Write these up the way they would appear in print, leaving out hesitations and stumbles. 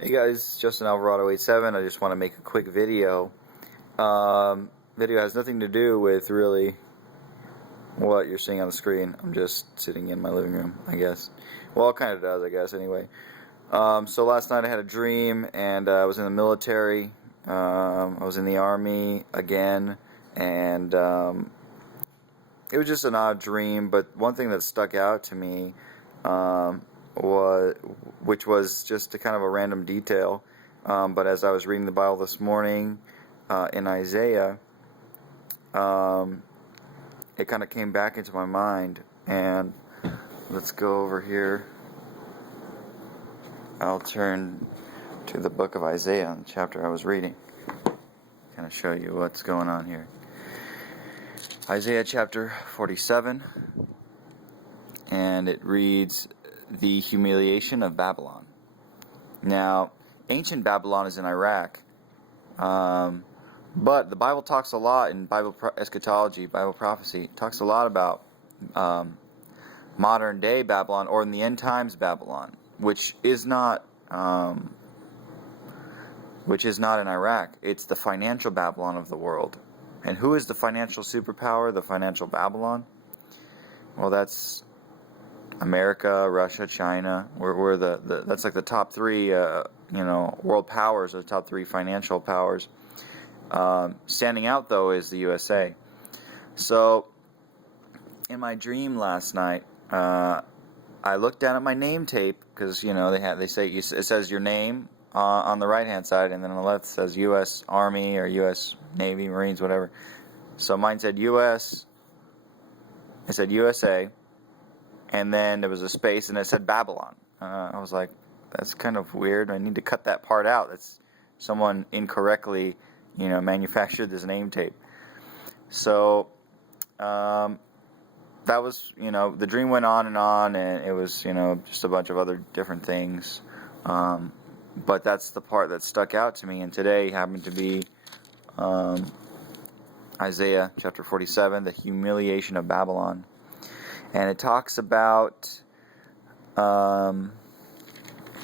Hey guys, Justin Alvarado 87. I just want to make a quick video. Video has nothing to do with really what you're seeing on the screen. I'm just sitting in my living room, I guess. Well, it kind of does, I guess, anyway. So last night I had a dream, and I was in the military. I was in the Army again, and it was just an odd dream, but one thing that stuck out to me which was just a kind of a random detail, but as I was reading the Bible this morning in Isaiah, it kind of came back into my mind. And let's go over here. I'll turn to the book of Isaiah, the chapter I was reading, kind of show you what's going on here. Isaiah chapter 47, and it reads, "The humiliation of Babylon." Now, ancient Babylon is in Iraq, but the Bible talks a lot in Bible eschatology, Bible prophecy, talks a lot about modern day Babylon, or in the end times Babylon, which is not in Iraq. It's the financial Babylon of the world. And who is the financial superpower, the financial Babylon? Well, that's America, Russia, China. We're that's like the top three, world powers, the top three financial powers. Standing out though is the USA. So, in my dream last night, I looked down at my name tape because it says your name on the right hand side, and then on the left it says U.S. Army or U.S. Navy, Marines, whatever. So mine said U.S. It said USA. And then there was a space, and it said Babylon. I was like, that's kind of weird. I need to cut that part out. That's someone incorrectly, manufactured this name tape. So that was, the dream went on, and it was, just a bunch of other different things. But that's the part that stuck out to me. And today happened to be Isaiah chapter 47, the humiliation of Babylon. And it talks about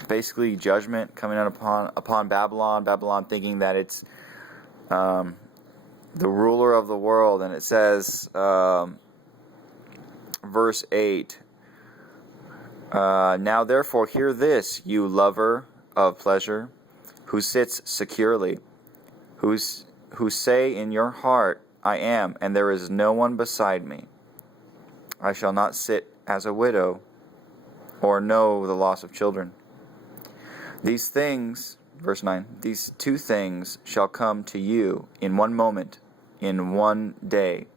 basically judgment coming out upon Babylon. Babylon thinking that it's the ruler of the world. And it says, verse 8, "Now therefore hear this, you lover of pleasure, who sits securely, who say in your heart, I am, and there is no one beside me. I shall not sit as a widow, or know the loss of children. These things," verse 9, "these two things shall come to you in one moment, in one day.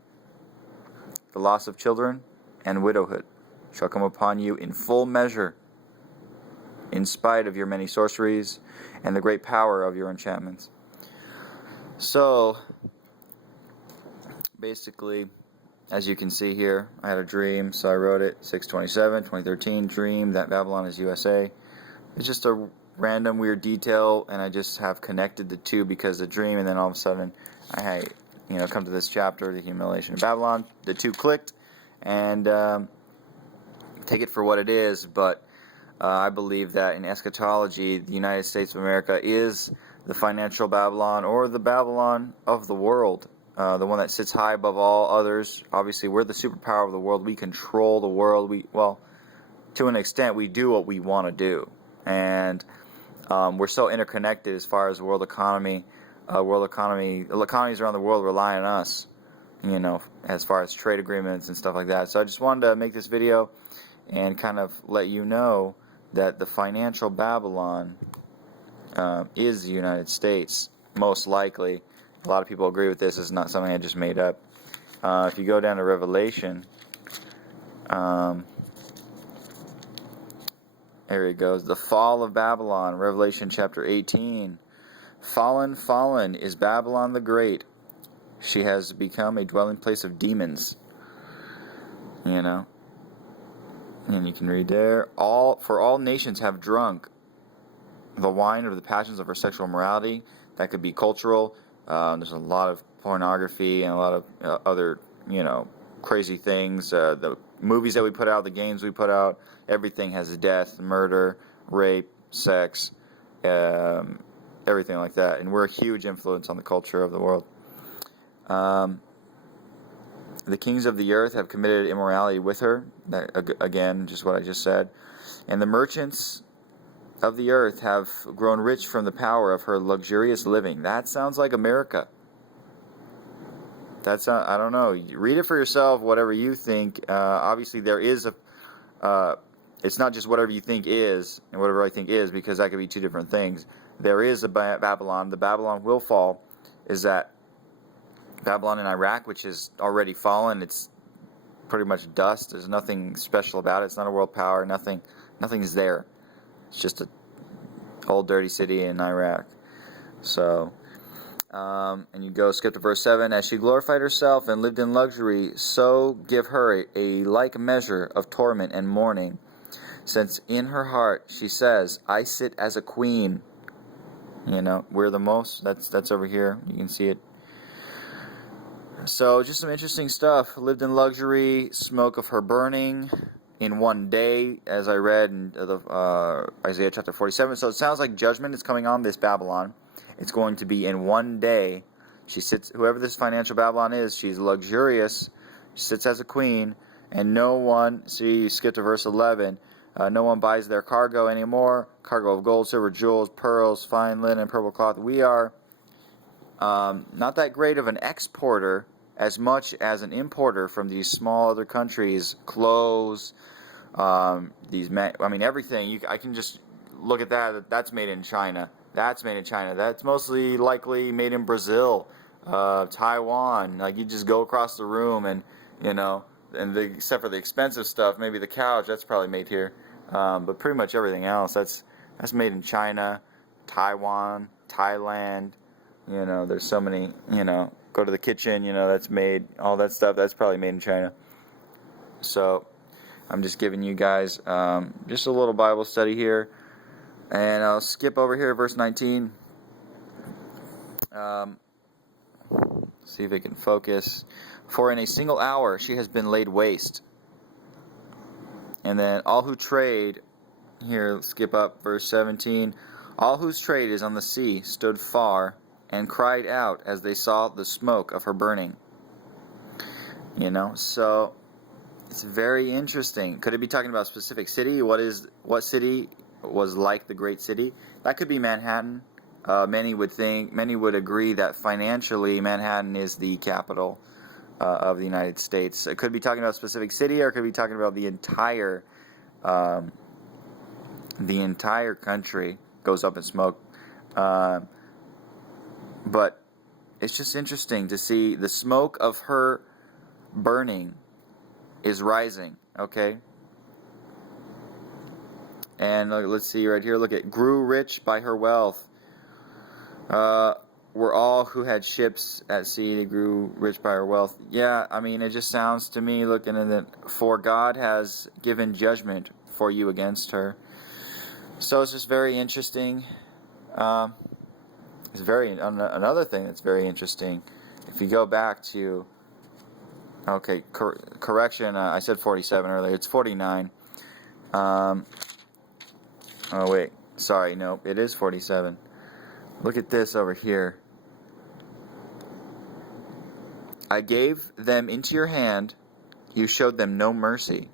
The loss of children and widowhood shall come upon you in full measure, in spite of your many sorceries and the great power of your enchantments." So, basically, as you can see here, I had a dream, so I wrote it, 6/27, 2013, dream that Babylon is USA. It's just a random weird detail, and I just have connected the two because the dream, and then all of a sudden, I come to this chapter, the humiliation of Babylon. The two clicked, and take it for what it is, but I believe that in eschatology, the United States of America is the financial Babylon, or the Babylon of the world. The one that sits high above all others. Obviously, we're the superpower of the world. We control the world. To an extent, we do what we want to do. And we're so interconnected as far as the world economy. Economies around the world rely on us, as far as trade agreements and stuff like that. So I just wanted to make this video and kind of let you know that the financial Babylon is the United States, most likely. A lot of people agree with this. It's not something I just made up. If you go down to Revelation, there it goes. The fall of Babylon, Revelation chapter 18. "Fallen, fallen is Babylon the Great. She has become a dwelling place of demons." And you can read there. For all nations have drunk the wine of the passions of her sexual immorality. That could be cultural. There's a lot of pornography and a lot of other, crazy things. The movies that we put out, the games we put out, everything has death, murder, rape, sex, everything like that. And we're a huge influence on the culture of the world. The kings of the earth have committed immorality with her. That, again, just what I just said. And the merchants of the earth have grown rich from the power of her luxurious living. That sounds like America. That's I don't know. Read it for yourself, whatever you think. Obviously, there is it's not just whatever you think is and whatever I think is, because that could be two different things. There is a Babylon. The Babylon will fall. Is that Babylon in Iraq, which is already fallen? It's pretty much dust. There's nothing special about it. It's not a world power. Nothing's there. It's just a old dirty city in Iraq. So, and you go skip to verse 7. As she glorified herself and lived in luxury, so give her a like measure of torment and mourning, since in her heart she says, I sit as a queen. You know, we're the most. That's over here. You can see it. So, just some interesting stuff. Lived in luxury, smoke of her burning in one day, as I read in Isaiah chapter 47. So it sounds like judgment is coming on this Babylon. It's going to be in one day. She sits, whoever this financial Babylon is, she's luxurious. She sits as a queen, and no one, see, you skip to verse 11, no one buys their cargo anymore. Cargo of gold, silver, jewels, pearls, fine linen, purple cloth. We are not that great of an exporter as much as an importer from these small other countries. Clothes, everything. I can just look at that. That's made in China. That's made in China. That's mostly likely made in Brazil, Taiwan. Like, you just go across the room and, except for the expensive stuff, maybe the couch, that's probably made here. But pretty much everything else, that's made in China, Taiwan, Thailand. There's so many, go to the kitchen, that's made, all that stuff, that's probably made in China. So, I'm just giving you guys just a little Bible study here. And I'll skip over here to verse 19. See if it can focus. For in a single hour she has been laid waste. And then all who trade, here, skip up, verse 17. All whose trade is on the sea stood far and cried out as they saw the smoke of her burning. So it's very interesting. Could it be talking about a specific city? What city was like the great city? That could be Manhattan. Many would agree that financially Manhattan is the capital of the United States. It could be talking about a specific city, or it could be talking about the entire country goes up in smoke. But it's just interesting to see the smoke of her burning is rising, okay? And let's see right here, look at, grew rich by her wealth. Were all who had ships at sea, they grew rich by her wealth. Yeah, it just sounds to me, looking at it, for God has given judgment for you against her. So it's just very interesting. Another thing that's very interesting, if you go back to, correction, I said 47 earlier, it's 49. Oh wait, sorry, no, it is 47. Look at this over here. I gave them into your hand, you showed them no mercy.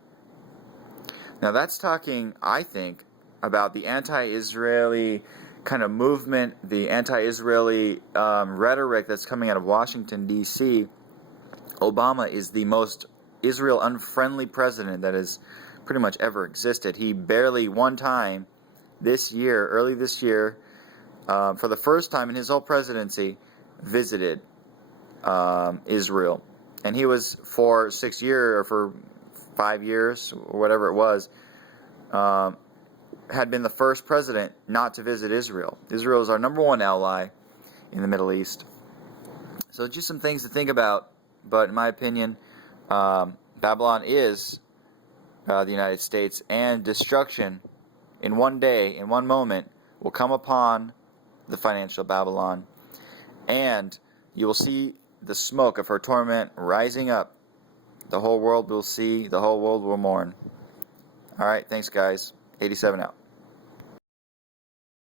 Now that's talking, I think, about the anti-Israeli kind of movement, the anti-Israeli rhetoric that's coming out of Washington, D.C. Obama is the most Israel-unfriendly president that has pretty much ever existed. He barely one time early this year, for the first time in his whole presidency, visited Israel. And he was for 6 years, or for 5 years, or whatever it was, had been the first president not to visit Israel. Israel is our number one ally in the Middle East. So just some things to think about. But in my opinion, Babylon is the United States, and destruction in one day, in one moment, will come upon the financial Babylon. And you will see the smoke of her torment rising up. The whole world will see, the whole world will mourn. Alright, thanks guys. 87 out.